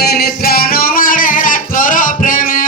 মতে নিদ্রা ন মারে রাত্রর প্রেমে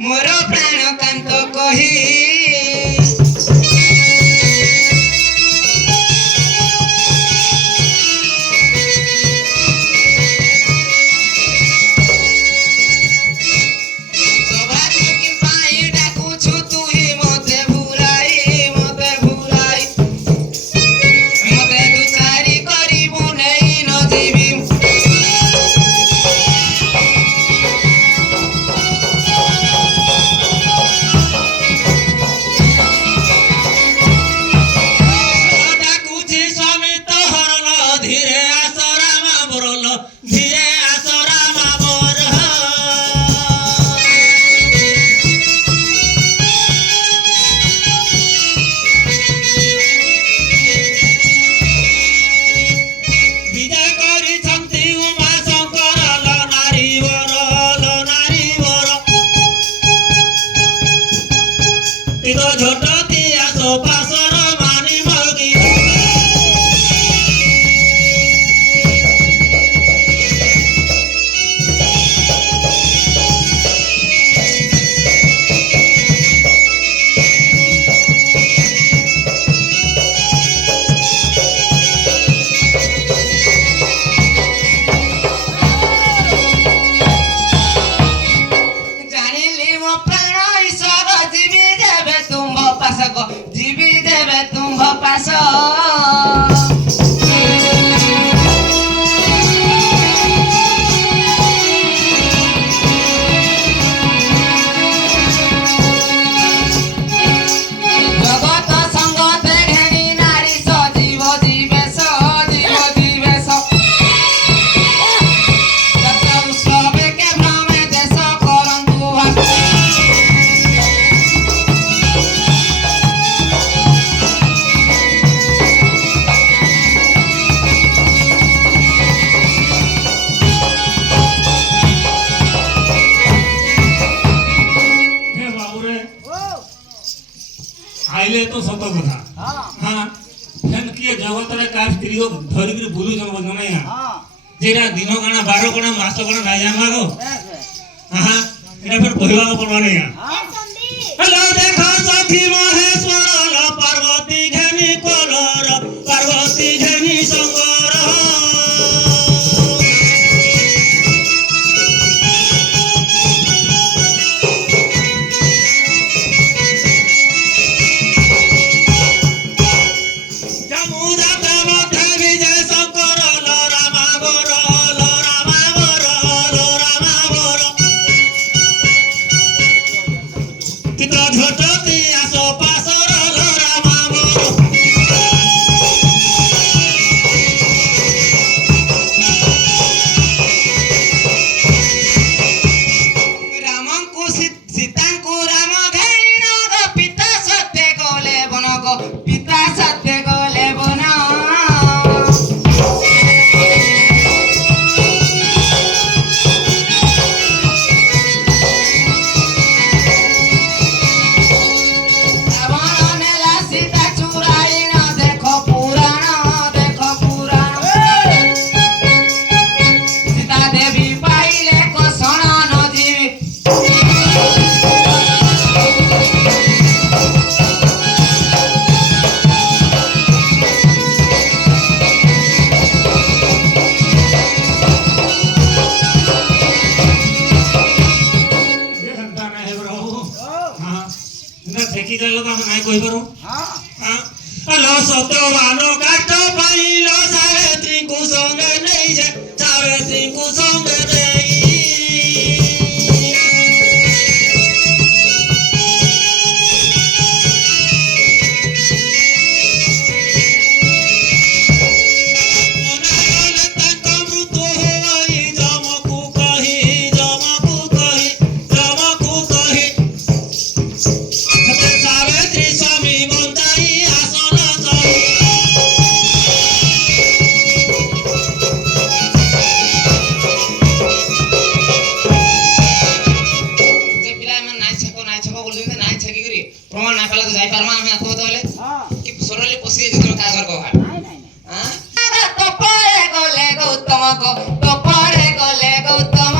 मोर प्राण कांत कही जीवी देवे तुम पास जगत संगते घेनी नारी सजीव जीवेश उत्सवे के भ्रमे देश करंतु आइले तो सत कथा हाँ फेन किए जगत रे का स्त्री धरी कर बुलु जन बजना या जेरा दिन गाना 12 गाना मास गाना नाही जामारो हां एटा फिर पहिवा पड़वा नहीं हेलो देखो सखी महेश्वर पार्वती घनी कोलर पार्वती घनी संगर ନାଇକି ଚାଲ ତ ଆମେ ନାଇଁ କହିପାରୁ ଆଲୋ ସତ୍ୟବାନ କାଠ ପାଇଲ ସାବିତ୍ରୀଙ୍କୁ ସଙ୍ଗେ ନେଇ ସାବିତ୍ରୀଙ୍କୁ ସଙ୍ଗେ ନେଇ प्रमाण ना कला तो जाई पारमा हमें आतो तले कि सरले पसी जे का घर को हां हां तपरे गले गौतम को तपरे गले गौतम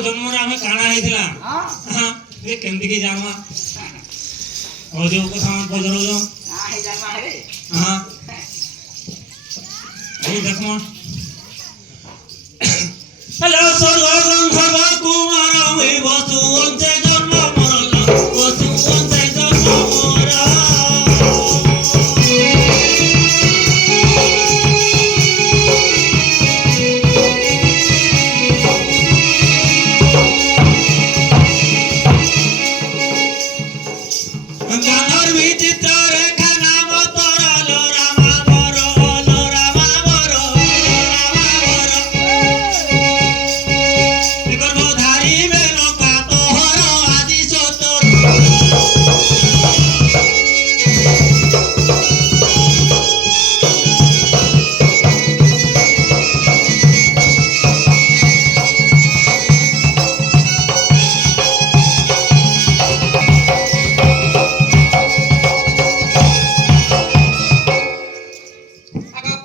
ଜନ୍ମରେ ଆମେ କାଣା ହେଇଥିଲା ଏ କେମିତି କି ଜାଣମା ଅଜବ କଥା ଆମେ ପଚରଉଛ ହଁ ଦେଖମା হ্যালো সর্বগন্ধর্ব কুমার ওই বসু অঞ্চে জন্ম মরণ বসু অঞ্চে জন্ম মরণ গানর বিচিত্র রেখা নাম তোর লো রামা বর লো রামা বর রামা বর গর্ভধারী মেনকা তোহর আদি সতর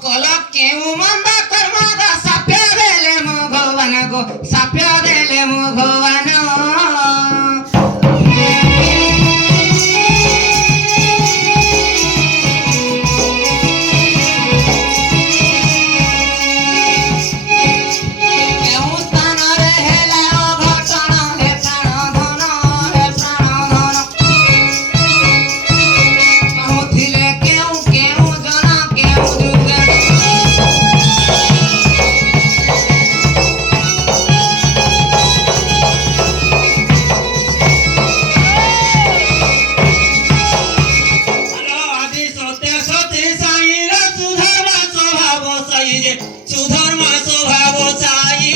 কল কেউ মন্দ কর্ম সাপ্য দেলে মো ভগবান গো সাপ্য দেলে মো ভগবান কেউ স্থাନରେ হেলা অঘটন হে প্রাণ ধন হে প্রাণ ধন কহুଥିଲେ কেউ কেউ জন কেউ যুগে আদি সত্য সত্য সাইর সুধর্ম স্বভাব সাই যে সুধর্ম স্বভাব সাই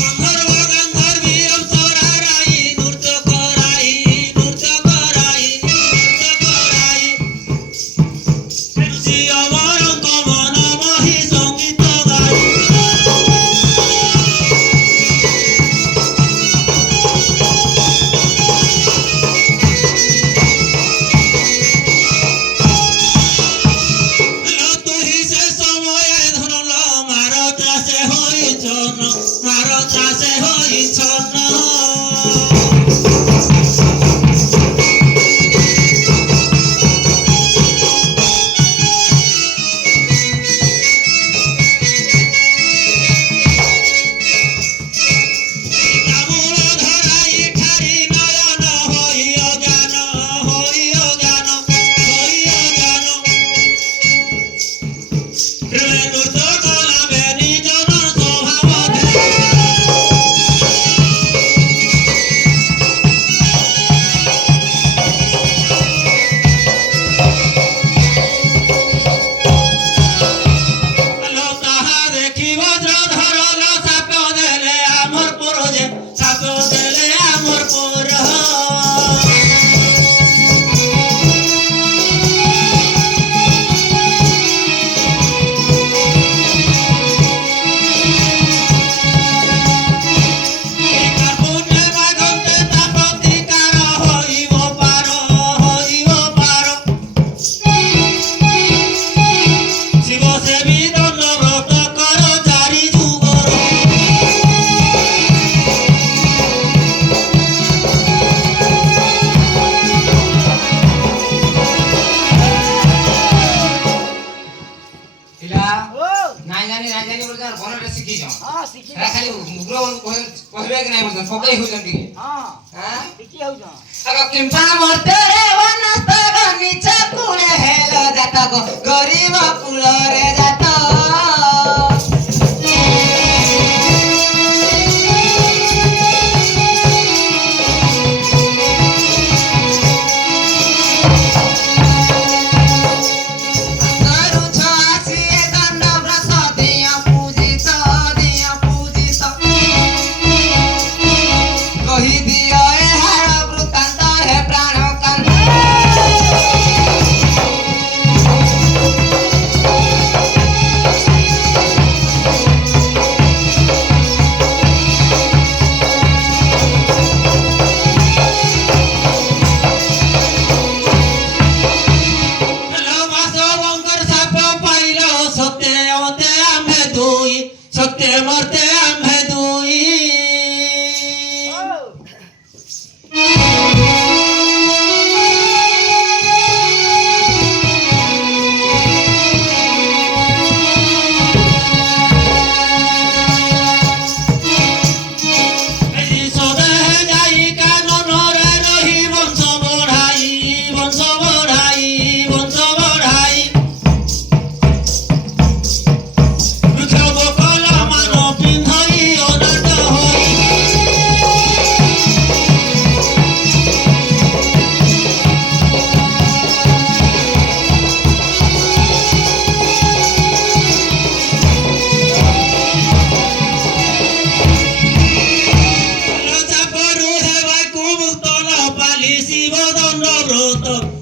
গন্ধর্ব গন্ধর্বী অপ্সরা রাই নৃত্য করাই নৃত্য করাই নৃত্য করাই ঋষি অমর কমন মহি সঙ্গীত গাই তুহি সে সময়ে ধরল মার ত্রাসে হইছন মার ত্রাসে হইছন কামুল ধরাই ঠারি নয়ন হই অজ্ঞান হই অজ্ঞান হই অজ্ঞান প্রেমে নৃত্য কলাবে নিজন স্বভাব আলো তাহা দেখি ভদ্র ধরল সাপ দেলে আমর পুর যে সাপ দেলে আমর পুর কাপুনে বাগন্তে তা প্রতিকার হইব পার হইব পার শিব সেবী দণ্ড ব্রত কর চারি যুগর ইলা নাই জানি বলতে আর বনটা শিখি যাও এরা খালি উগ্র কহিবে কি নাই বলতে পকাই হইছন টিকে হ্যাঁ আগ কিম্পা মর্তে রে বনস্ত নিচ কুলে হেল জাত গো গরিব কুলরে জাত কহি দিও এହାର বৃত্তান্ত হে প্রাণ কান্ত শিব দণ্ড ব্রত